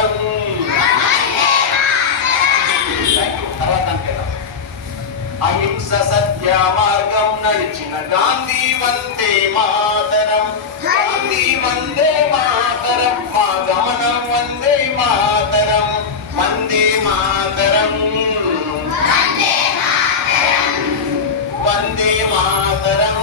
మాతరం. తర్వాత అహింస సత్య మార్గం నడిచిన గాంధీ వందే మాతరం. గాంధీ వందే మాతరం. మా గమనం వందే మాతరం. వందే మాతరం. వందే మాతరం.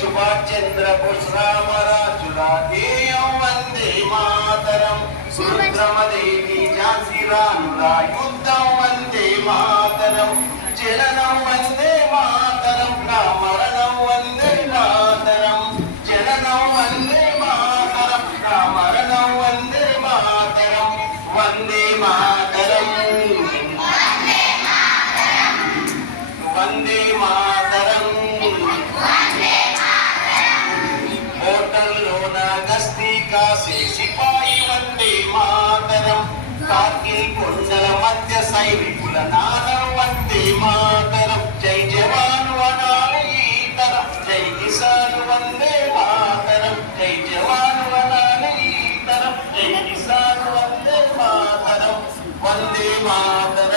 సుభాష్ చంద్ర బోస్ రామరాజుల ధ్యేయం వందే మాతరం. రుద్రమదేవి ఝాన్సీ రాణుల యుద్ధం వందే మాతరం. జననం వందే మాతరం. నా మరణం వందే మాతరం. జననం వందే మాతరం. నా మరణం వందే మాతరం. వందే మాతరం. వందే మాతరం. హోటల్లోన గస్తీ కాసే సిపాయి వందే మాతరం. కార్గిల్ కొండల మధ్య సైనికుల నాదం వందే మాతరం. జై జవాను అనాలి ఈ తరం. జై కిసాన్ వందే మాతరం. జై జవాను అనాలి ఈ తరం. జై కిసాన్ వందే మాతరం. వందే మాతరం.